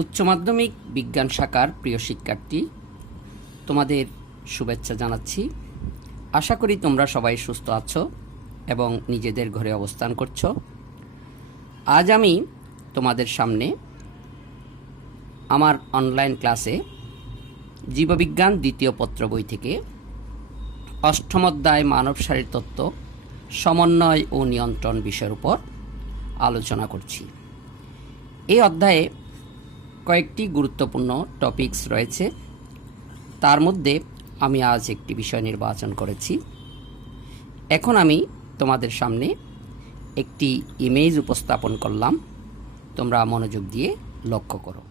উচ্চ মাধ্যমিক বিজ্ঞান শাখার প্রিয় শিক্ষার্থী, তোমাদের শুভেচ্ছা জানাচ্ছি। আশা করি তোমরা সবাই সুস্থ আছো এবং নিজেদের ঘরে অবস্থান করছো। আজ আমি তোমাদের সামনে আমার অনলাইন ক্লাসে জীববিজ্ঞান দ্বিতীয় পত্র বই থেকে অষ্টম অধ্যায় মানব শারীরতত্ত্ব, সমন্বয় ও নিয়ন্ত্রণ বিষয়ের উপর আলোচনা করছি। এই অধ্যায়ে কয়েকটি গুরুত্বপূর্ণ টপিকস রয়েছে। তার মধ্যে আমি আজ একটি বিষয় নির্বাচন করেছি। এখন আমি তোমাদের সামনে একটি ইমেজ উপস্থাপন করলাম, তোমরা মনোযোগ দিয়ে লক্ষ্য করো।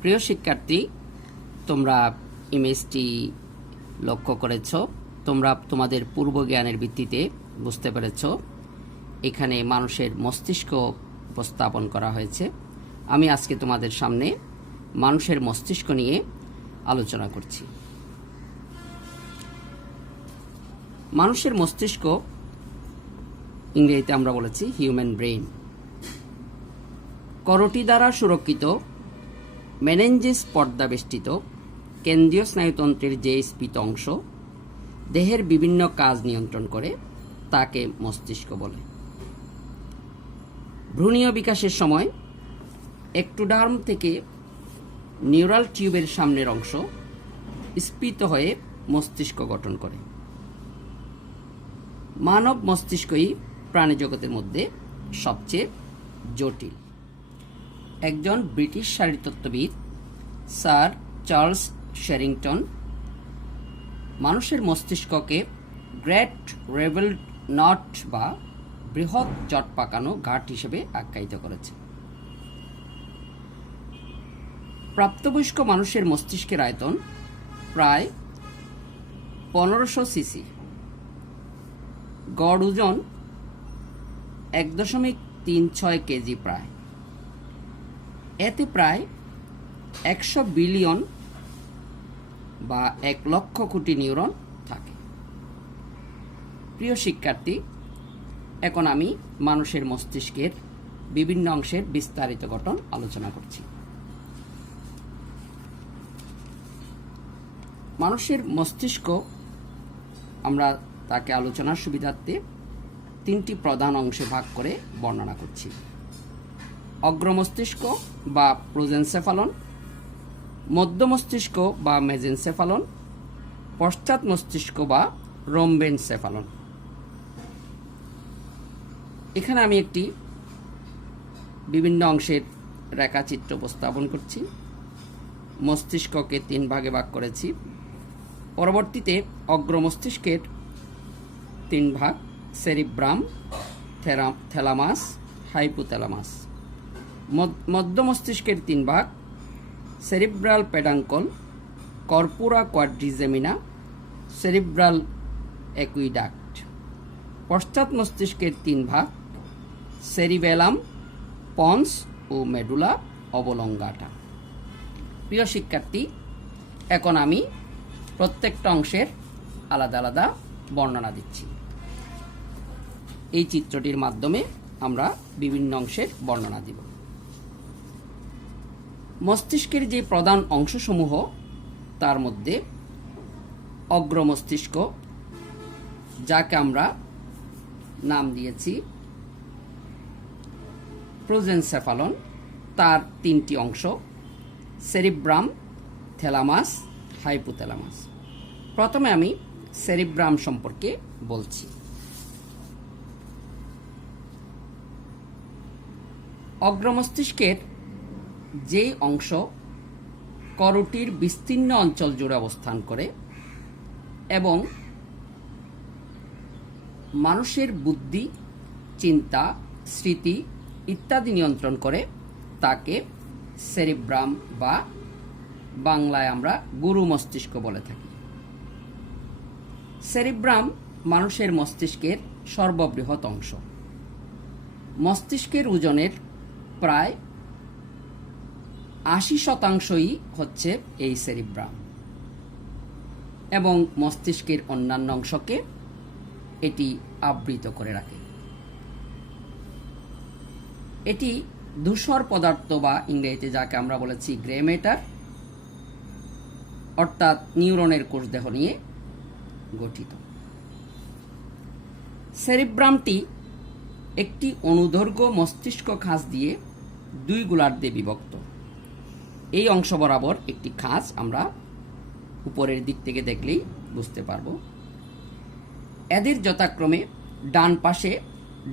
প্রিয় শিক্ষার্থী, তোমরা ইমেজটি লক্ষ্য করেছ। তোমরা তোমাদের পূর্ব জ্ঞানের ভিত্তিতে বুঝতে পেরেছ এখানে মানুষের মস্তিষ্ক উপস্থাপন করা হয়েছে। আমি আজকে তোমাদের সামনে মানুষের মস্তিষ্ক নিয়ে আলোচনা করছি। মানুষের মস্তিষ্ক, ইংরেজিতে আমরা বলেছি হিউম্যান ব্রেইন, করোটি দ্বারা সুরক্ষিত মেনেঞ্জিস পর্দা বেষ্টিত কেন্দ্রীয় স্নায়ুতন্ত্রের যে স্ফীত অংশ দেহের বিভিন্ন কাজ নিয়ন্ত্রণ করে তাকে মস্তিষ্ক বলে। ভ্রূণীয় বিকাশের সময় একটোডার্ম থেকে নিউরাল টিউবের সামনের অংশ স্ফীত হয়ে মস্তিষ্ক গঠন করে। মানব মস্তিষ্কই প্রাণীজগতের মধ্যে সবচেয়ে জটিল। একজন ব্রিটিশ শারীরতত্ত্ববিদ স্যার চার্লস শেরিংটন মানুষের মস্তিষ্ককে গ্রেট রেভেল নট বা বৃহৎ জট পাকানো ঘাট হিসেবে আখ্যায়িত করেছে। প্রাপ্তবয়স্ক মানুষের মস্তিষ্কের আয়তন প্রায় 1500 সিসি, গড় ওজন 1.36 কেজি প্রায়। এতে প্রায় 100 বিলিয়ন বা 1 লক্ষ কোটি নিউরন থাকে। প্রিয় শিক্ষার্থী, এখন আমি মানুষের মস্তিষ্কের বিভিন্ন অংশের বিস্তারিত গঠন আলোচনা করছি। মানুষের মস্তিষ্ক আমরা তাকে আলোচনার সুবিধার্থে 3টি প্রধান অংশে ভাগ করে বর্ণনা করছি। অগ্র মস্তিষ্ক বা প্রোজেনসেফালন, মধ্য মস্তিষ্ক বা মেজেনসেফালন, পশ্চাৎ মস্তিষ্ক বা রোম্বেনসেফালন। এখানে আমি একটি বিভিন্ন অংশের রেখাচিত্র উপস্থাপন করছি। মস্তিষ্ককে 3 ভাগে ভাগ করেছি। পরবর্তীতে অগ্র মস্তিষ্কের 3 ভাগ: সেরিব্রাম, থ্যালামাস, হাইপোথ্যালামাস। মধ্য মস্তিষ্কের 3 ভাগ: সেরিব্রাল পেডাঙ্কল, কর্পোরা কোয়াড্রিজেমিনা, সেরিব্রাল অ্যাকুইডাক্ট। পশ্চাৎ মস্তিষ্কের 3 ভাগ: সেরিবেলাম, পন্স ও মেডুলা অবলঙ্গাটা। প্রিয় শিক্ষার্থী, এখন আমি প্রত্যেকটা অংশের আলাদা আলাদা বর্ণনা দিচ্ছি। এই চিত্রটির মাধ্যমে আমরা বিভিন্ন অংশের বর্ণনা দিব। মস্তিষ্কের যে প্রধান অংশসমূহ তার মধ্যে অগ্র মস্তিষ্ক, যাকে আমরা নাম দিয়েছি প্রোজেনসেফালন, তার 3টি অংশ: সেরিব্রাম, থ্যালামাস, হাইপোথ্যালামাস। প্রথমে আমি সেরিব্রাম সম্পর্কে বলছি। অগ্র মস্তিষ্কের যে অংশ করোটির বিস্তীর্ণ অঞ্চল জুড়ে অবস্থান করে এবং মানুষের বুদ্ধি, চিন্তা, স্মৃতি ইত্যাদি নিয়ন্ত্রণ করে তাকে সেরিব্রাম বা বাংলায় আমরা গুরু মস্তিষ্ক বলে থাকি। সেরিব্রাম মানুষের মস্তিষ্কের সর্ববৃহৎ অংশ। মস্তিষ্কের ওজনের প্রায় 80% হচ্ছে এই সেরিব্রাম এবং মস্তিষ্কের অন্যান্য অংশকে এটি আবৃত করে রাখে। এটি ধূসর পদার্থ বা ইংরেজিতে যাকে আমরা বলেছি গ্রে ম্যাটার অর্থাৎ নিউরনের কোষদেহ নিয়ে গঠিত। সেরিব্রামটি একটি অনুদৈর্ঘ্য মস্তিষ্ক খাঁজ দিয়ে দুই গোলার্ধে বিভক্ত। এই অংশ বরাবর একটি খাঁজ আমরা উপরের দিক থেকে দেখলেই বুঝতে পারব। এদের যথাক্রমে ডান পাশে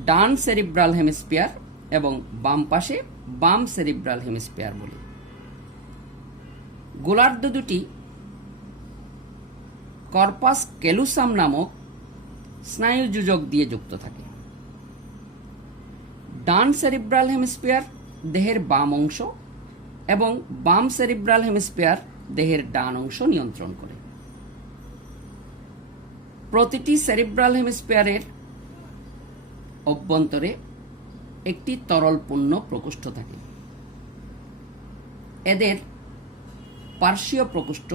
ডান সেরিব্রাল হেমিস্ফিয়ার এবং বাম পাশে বাম সেরিব্রাল হেমিস্ফিয়ার বলি। গোলার্ধ দুটি কর্পাস ক্যালুসাম নামক স্নায়ুযোজক দিয়ে যুক্ত থাকে। ডান সেরিব্রাল হেমিস্ফিয়ার দেহের বাম অংশ এবং বাম সেরিব্রাল হেমিস্ফিয়ার দেহের ডান অংশ নিয়ন্ত্রণ করে। প্রতিটি সেরিব্রাল হেমিস্ফিয়ারের অভ্যন্তরে একটি তরল পূর্ণ প্রকোষ্ঠ থাকে। এদের পার্শ্বীয় প্রকোষ্ঠ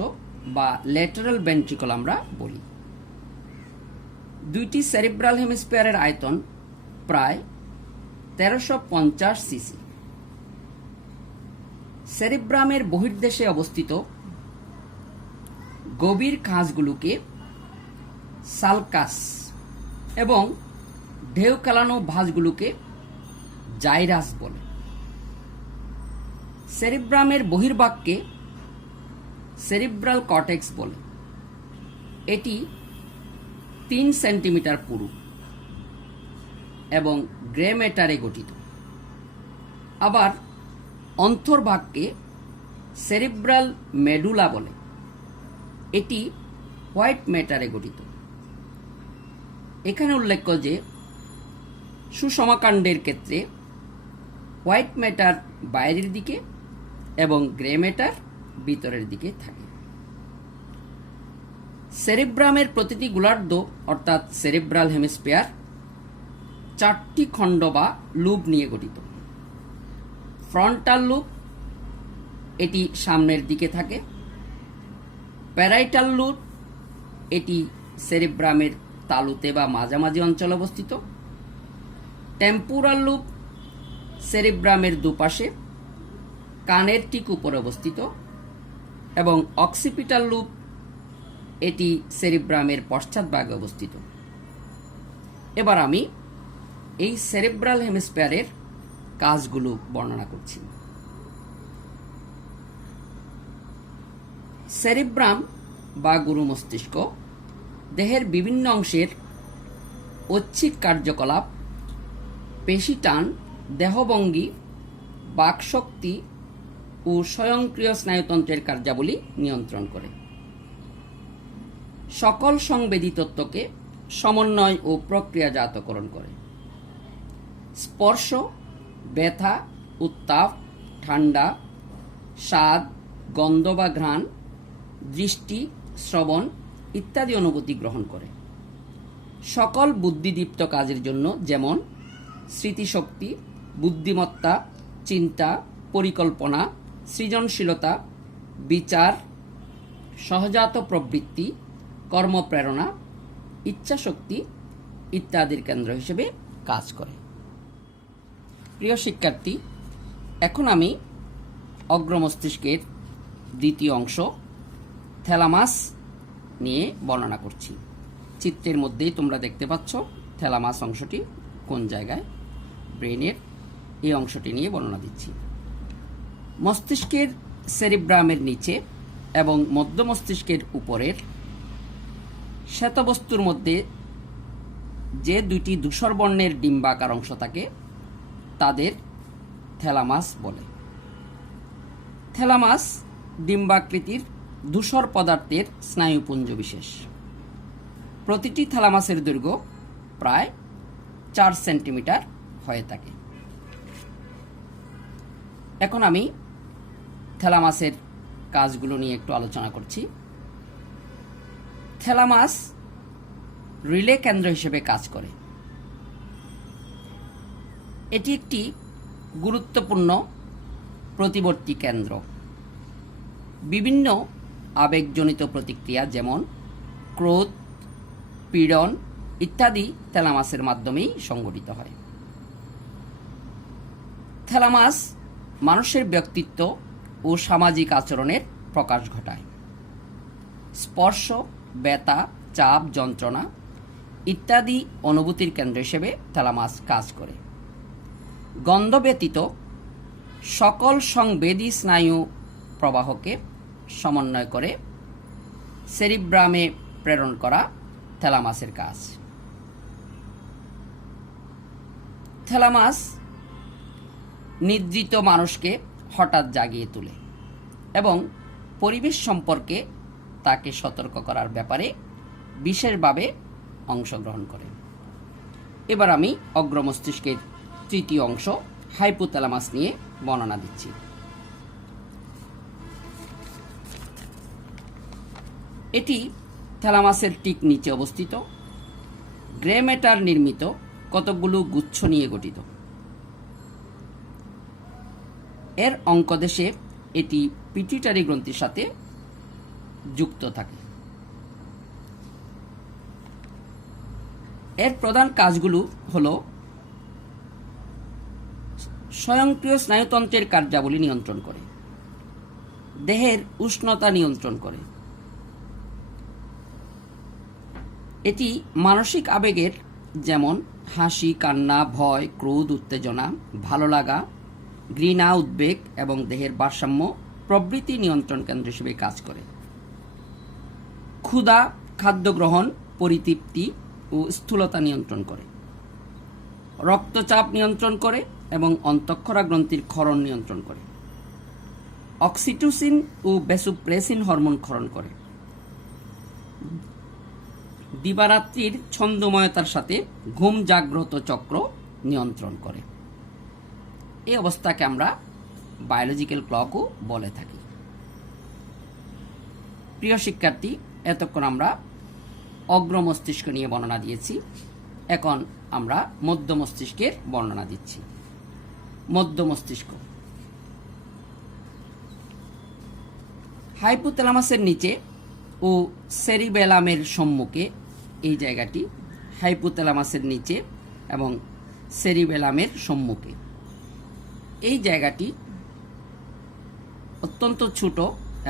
বা ল্যাটারাল ভেন্ট্রিকল আমরা বলি। দুইটি সেরিব্রাল হেমিস্ফিয়ারের আয়তন প্রায় 1350 সিসি। সেরিব্রামের বহির্দেশে অবস্থিত গভীর খাঁজগুলোকে সালকাস এবং ঢেউ খেলানো ভাঁজগুলোকে জাইরাস বলে। সেরিব্রামের বহির্ভাগকে সেরিব্রাল কর্টেক্স বলে। এটি 3 সেন্টিমিটার পুরু এবং গ্রে ম্যাটারে গঠিত। আবার অন্তর্ভাগকে সেরিব্রাল মেডুলা বলে। এটি হোয়াইট ম্যাটারে গঠিত। এখানে উল্লেখ্য যে সুষমাকাণ্ডের ক্ষেত্রে হোয়াইট ম্যাটার বাইরের দিকে এবং গ্রে ম্যাটার ভিতরের দিকে থাকে। সেরিব্রামের প্রতিটি গোলার্ধ অর্থাৎ সেরিব্রাল হেমিস্ফিয়ার 4টি খণ্ড বা লুব নিয়ে গঠিত। ফ্রন্টাল লুব, এটি সামনের দিকে থাকে। প্যারাইটাল লুব, এটি সেরিব্রামের তালুতে বা মাঝামাঝি অঞ্চলে অবস্থিত। টেম্পোরাল লুব সেরিব্রামের দুপাশে কানের ঠিক উপরে অবস্থিত এবং অক্সিপিটাল লুব এটি সেরিব্রামের পশ্চাৎভাগে অবস্থিত। এবার আমি এই সেরিব্রাল হেমিস্ফিয়ারের কাজগুলো বর্ণনা করছি। সেরিব্রাম বা গুরু মস্তিষ্ক দেহের বিভিন্ন অংশের ঐচ্ছিক কার্যকলাপ, পেশি টান, দেহভঙ্গি, বাকশক্তি ও স্বয়ংক্রিয় স্নায়ুতন্ত্রের কার্যাবলী নিয়ন্ত্রণ করে। সকল সংবেদী তত্ত্বকে সমন্বয় ও প্রক্রিয়াজাতকরণ করে। স্পর্শ, ব্যথা, উত্তাপ, ঠান্ডা, স্বাদ, গন্ধ বা ঘ্রাণ, দৃষ্টি, শ্রবণ ইত্যাদি অনুভূতি গ্রহণ করে। সকল বুদ্ধিদীপ্ত কাজের জন্য যেমন স্মৃতিশক্তি, বুদ্ধিমত্তা, চিন্তা, পরিকল্পনা, সৃজনশীলতা, বিচার, সহজাত প্রবৃত্তি, কর্মপ্রেরণা, ইচ্ছাশক্তি ইত্যাদির কেন্দ্র হিসেবে কাজ করে। প্রিয় শিক্ষার্থী, এখন আমি অগ্রমস্তিষ্কের দ্বিতীয় অংশ থ্যালামাস নিয়ে বর্ণনা করছি। চিত্রের মধ্যেই তোমরা দেখতে পাচ্ছ থ্যালামাস অংশটি কোন জায়গায়। ব্রেনের এই অংশটি নিয়ে বর্ণনা দিচ্ছি। মস্তিষ্কের সেরিব্রামের নিচে এবং মধ্য মস্তিষ্কের উপরের শ্বেতবস্তুর মধ্যে যে দুইটি ধূসর বর্ণের ডিম্বাকার অংশ থাকে তাদের থ্যালামাস বলে। থ্যালামাস ডিম্বাকৃতির ধূসর পদার্থের স্নায়ুপুঞ্জ বিশেষ। প্রতিটি থ্যালামাসের দৈর্ঘ্য প্রায় 4 সেন্টিমিটার হয়ে থাকে। এখন আমি থ্যালামাসের কাজগুলো নিয়ে একটু আলোচনা করছি। থ্যালামাস রিলে কেন্দ্র হিসেবে কাজ করে। এটি একটি গুরুত্বপূর্ণ প্রতিবর্তী কেন্দ্র। বিভিন্ন আবেগজনিত প্রতিক্রিয়া যেমন ক্রোধ, পীড়ন ইত্যাদি থ্যালামাসের মাধ্যমেই সংঘটিত হয়। থ্যালামাস মানুষের ব্যক্তিত্ব ও সামাজিক আচরণের প্রকাশ ঘটায়। স্পর্শ, ব্যথা, চাপ, যন্ত্রণা ইত্যাদি অনুভূতির কেন্দ্র হিসেবে থ্যালামাস কাজ করে। গন্ধ ব্যতীত সকল সংবেদী স্নায়ু প্রবাহকে সমন্বয় করে সেরিব্রামে প্রেরণ করা থ্যালামাসের কাজ। থ্যালামাস নিদ্রিত মানুষকে হঠাৎ জাগিয়ে তোলে এবং পরিবেশ সম্পর্কে তাকে সতর্ক করার ব্যাপারে বিশেষভাবে অংশগ্রহণ করে। এবার আমি অগ্রমস্তিষ্কের তৃতীয় অংশ হাইপোথ্যালামাস নিয়ে বর্ণনা দিচ্ছি। এটি থ্যালামাসের ঠিক নিচে অবস্থিত, গ্রে ম্যাটার নির্মিত কতকগুলো গুচ্ছ নিয়ে গঠিত। এর অঙ্কদেশে এটি পিটুইটারি গ্রন্থির সাথে যুক্ত থাকে। এর প্রধান কাজগুলো হল স্বয়ংক্রিয় স্নায়ুতন্ত্রের কার্যাবলী নিয়ন্ত্রণ করে, দেহের উষ্ণতা নিয়ন্ত্রণ করে। এটি মানসিক আবেগের যেমন হাসি, কান্না, ভয়, ক্রোধ, উত্তেজনা, ভালো লাগা, ঘৃণা, উদ্বেগ এবং দেহের ভারসাম্য প্রভৃতি নিয়ন্ত্রণ কেন্দ্র হিসেবে কাজ করে। ক্ষুধা, খাদ্য গ্রহণ, পরিতৃপ্তি ও স্থূলতা নিয়ন্ত্রণ করে। রক্তচাপ নিয়ন্ত্রণ করে এবং অন্তঃক্ষরা গ্রন্থির ক্ষরণ নিয়ন্ত্রণ করে। অক্সিটোসিন ও ভ্যাসোপ্রেসিন হরমোন ক্ষরণ করে। দিবারাত্রির ছন্দময়তার সাথে ঘুম জাগ্রত চক্র নিয়ন্ত্রণ করে। এই অবস্থাকে আমরা বায়োলজিক্যাল ক্লকও বলে থাকি। প্রিয় শিক্ষার্থী, এতক্ষণ আমরা অগ্র মস্তিষ্ক নিয়ে বর্ণনা দিয়েছি। এখন আমরা মধ্য মস্তিষ্কের বর্ণনা দিচ্ছি। মধ্য মস্তিষ্ক হাইপোথ্যালামাসের নিচে ও সেরিবেলামের সম্মুখে, এই জায়গাটি হাইপোথ্যালামাসের নিচে এবং সেরিবেলামের সম্মুখে, এই জায়গাটি অত্যন্ত ছোট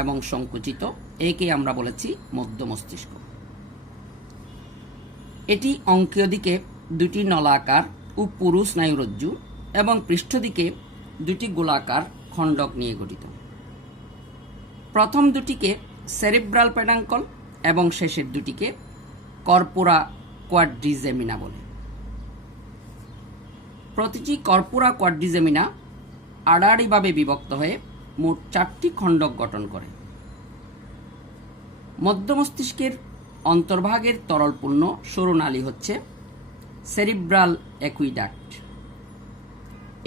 এবং সংকুচিত, একে আমরা বলেছি মধ্য মস্তিষ্ক। এটি অঙ্কীয় দিকে দুটি নলাকার ও পুরু স্নায়ুরজ্জু এবং পৃষ্ঠ দিকে দুটি গোলাকার খণ্ডক নিয়ে গঠিত। প্রথম দুটিকে সেরিব্রাল পেডাঙ্কল এবং শেষের দুটিকে কর্পোরা কোয়াড্রিজেমিনা বলে। প্রতিটি কর্পোরা কোয়াড্রিজেমিনা আড়াআড়িভাবে বিভক্ত হয়ে মোট 4টি খণ্ডক গঠন করে। মধ্য মস্তিষ্কের অন্তর্ভাগের তরলপূর্ণ সরু নালী হচ্ছে সেরিব্রাল অ্যাকুইডাক্ট।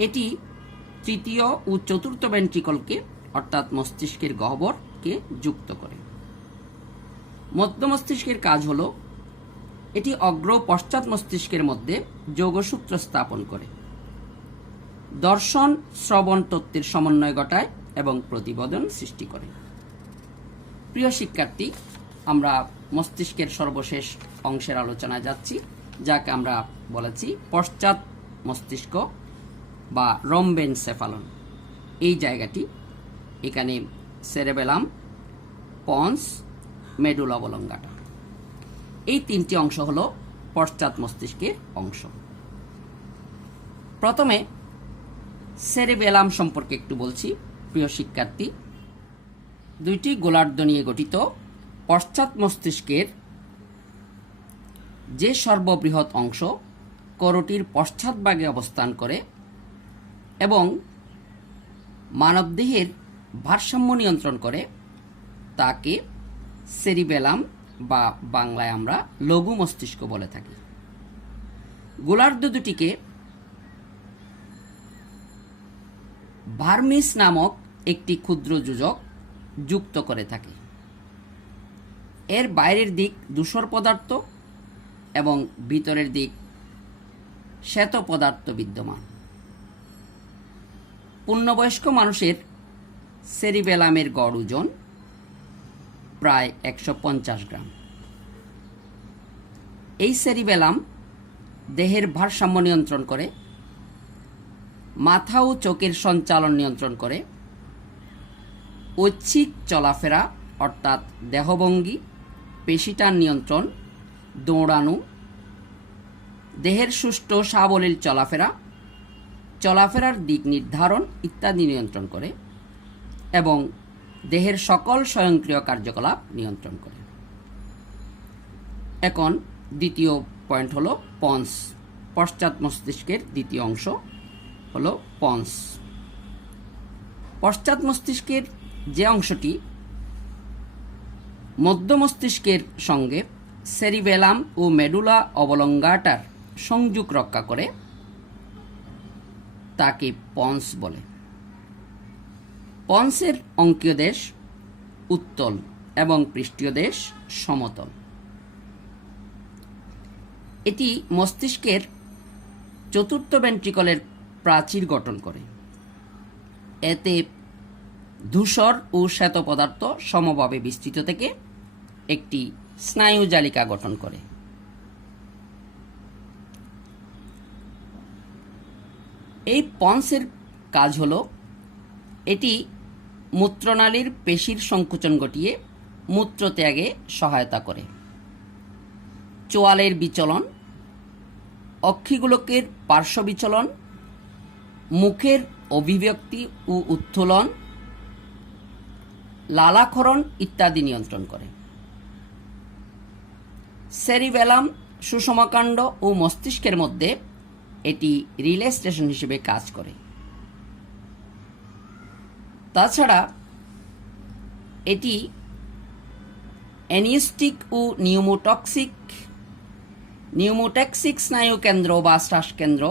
এটি তৃতীয় ও চতুর্থ ভেন্ট্রিকলকে অর্থাৎ মস্তিষ্কের গহ্বরকে যুক্ত করে। মধ্য মস্তিষ্কের কাজ হল এটি অগ্র ও পশ্চাৎ মস্তিষ্কের মধ্যে যোগসূত্র স্থাপন করে, দর্শন শ্রবণ তত্ত্বের সমন্বয় ঘটায় এবং প্রতিবেদন সৃষ্টি করে। প্রিয় শিক্ষার্থী, আমরা মস্তিষ্কের সর্বশেষ অংশের আলোচনায় যাচ্ছি, যাকে আমরা বলেছি পশ্চাৎ মস্তিষ্ক বা রম্বেনসেফালন। এই জায়গাটি, এখানে সেরেবেলাম, পন্স, মেডুলা অবলঙ্গাটা, এই 3টি অংশ হল পশ্চাৎ মস্তিষ্কের অংশ। প্রথমে সেরেবেলাম সম্পর্কে একটু বলছি। প্রিয় শিক্ষার্থী, 2টি গোলার্ধ নিয়ে গঠিত পশ্চাৎ মস্তিষ্কের যে সর্ববৃহৎ অংশ করটির পশ্চাৎভাগে অবস্থান করে এবং মানবদেহের ভারসাম্য নিয়ন্ত্রণ করে, তাকে সেরিবেলাম বা বাংলায় আমরা লঘু মস্তিষ্ক বলে থাকি। গোলার্ধ দুটিকে ভার্মিস নামক একটি ক্ষুদ্র যোজক যুক্ত করে থাকে। এর বাইরের দিক ধূসর পদার্থ এবং ভিতরের দিক শ্বেত পদার্থ বিদ্যমান। পূর্ণবয়স্ক মানুষের সেরিবেলামের গড় ওজন প্রায় 150 গ্রাম। এই সেরিবেলাম দেহের ভারসাম্য নিয়ন্ত্রণ করে মাথা ও চোখের সঞ্চালন নিয়ন্ত্রণ করে, ঐচ্ছিক চলাফেরা অর্থাৎ দেহভঙ্গি, পেশিটার নিয়ন্ত্রণ, দৌড়ানো, দেহের সুষ্ঠু সাবলীল চলাফেরা, চলাফেরার দিক নির্ধারণ ইত্যাদি নিয়ন্ত্রণ করে এবং দেহের সকল স্বয়ংক্রিয় কার্যকলাপ নিয়ন্ত্রণ করে। এখন দ্বিতীয় পয়েন্ট হলো পন্স। পশ্চাৎ মস্তিষ্কের দ্বিতীয় অংশ হলো পন্স। পশ্চাৎ মস্তিষ্কের যে অংশটি মধ্য মস্তিষ্কের সঙ্গে সেরিবেলাম ও মেডুলা অবলঙ্গাটার সংযোগ রক্ষা করে তাকে পন্স বলে। পন্সের অঙ্কীয় দেশ উত্তল এবং পৃষ্ঠীয় দেশ সমতল। এটি মস্তিষ্কের চতুর্থ ভেন্ট্রিকলের প্রাচীর গঠন করে। এতে ধূসর ও শ্বেত পদার্থ সমভাবে বিস্তৃত থেকে একটি স্নায়ু জালিকা গঠন করে। এই পন্সের কাজ হল এটি মূত্রনালীর পেশির সংকুচন ঘটিয়ে মূত্রত্যাগে সহায়তা করে, চোয়ালের বিচলন, অক্ষিগোলকের পার্শ্ব বিচলন, মুখের অভিব্যক্তি ও উত্তোলন, লালাক্ষরণ ইত্যাদি নিয়ন্ত্রণ করে। সেরিবেলাম, সুষমাকাণ্ড ও মস্তিষ্কের মধ্যে এটি রিলে স্টেশন হিসেবে কাজ করে। তাছাড়া এটি অ্যানিস্টিক ও নিউমোটক্সিক স্নায়ু কেন্দ্র বা শ্বাসকেন্দ্র,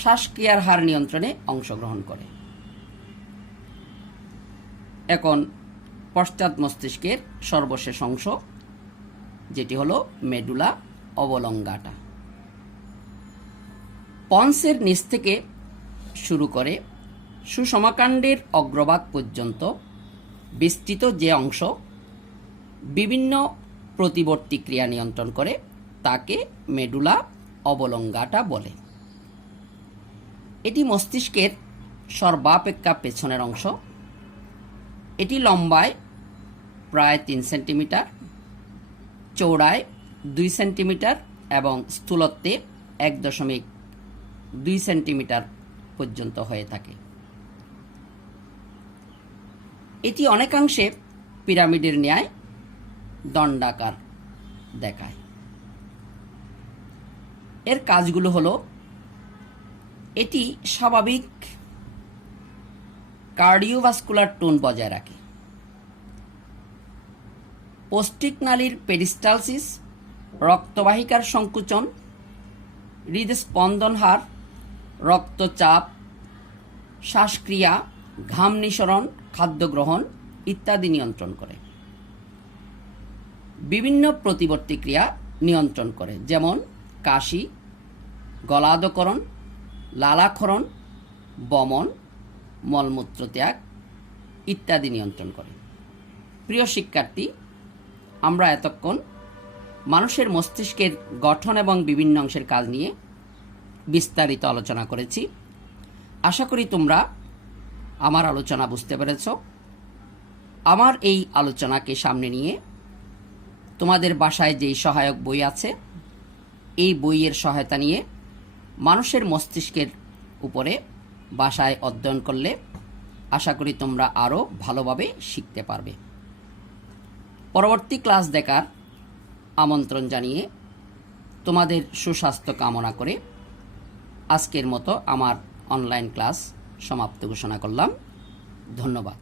শ্বাসক্রিয়ার হার নিয়ন্ত্রণে অংশগ্রহণ করে। এখন পশ্চাৎ মস্তিষ্কের সর্বশেষ অংশ যেটি হলো মেডুলা অবলঙ্গাটা। পন্সের নিচ থেকে শুরু করে সুষমাকাণ্ডের অগ্রভাগ পর্যন্ত বিস্তৃত যে অংশ বিভিন্ন প্রতিবর্তী ক্রিয়া নিয়ন্ত্রণ করে তাকে মেডুলা অবলঙ্গাটা বলে। এটি মস্তিষ্কের সর্বাপেক্ষা পেছনের অংশ। এটি লম্বায় প্রায় 3 সেন্টিমিটার, চৌড়ায় 2 সেন্টিমিটার এবং স্থূলত্বে 1.2 সেন্টিমিটার পর্যন্ত হয়ে থাকে। এটি অনেকাংশে পিরামিডের ন্যায় দণ্ডাকার দেখায়। এর কাজগুলো হলো এটি স্বাভাবিক কার্ডিওভাস্কুলার টোন বজায় রাখে, পৌষ্টিক নালীর পেরিস্টালসিস, রক্তবাহিকার সংকুচন, হৃদস্পন্দন হার, রক্তচাপ, শ্বাসক্রিয়া, ঘাম নিঃসরণ, খাদ্য গ্রহণ ইত্যাদি নিয়ন্ত্রণ করে। বিভিন্ন প্রতিবর্তী ক্রিয়া নিয়ন্ত্রণ করে, যেমন কাশি, গলাধঃকরণ, লালাক্ষরণ, বমন, মলমূত্র ত্যাগ ইত্যাদি নিয়ন্ত্রণ করে। প্রিয় শিক্ষার্থী, আমরা এতক্ষণ মানুষের মস্তিষ্কের গঠন এবং বিভিন্ন অংশের কাজ নিয়ে বিস্তারিত আলোচনা করেছি। আশা করি তোমরা আমার আলোচনা বুঝতে পেরেছ। আমার এই আলোচনাকে সামনে নিয়ে তোমাদের বাসায় যেই সহায়ক বই আছে এই বইয়ের সহায়তা নিয়ে মানুষের মস্তিষ্কের উপরে বাসায় অধ্যয়ন করলে আশা করি তোমরা আরও ভালোভাবে শিখতে পারবে। পরবর্তী ক্লাস দেখার আমন্ত্রণ জানিয়ে তোমাদের সুস্বাস্থ্য কামনা করে আজকের মতো আমার অনলাইন ক্লাস সমাপ্ত ঘোষণা করলাম। ধন্যবাদ।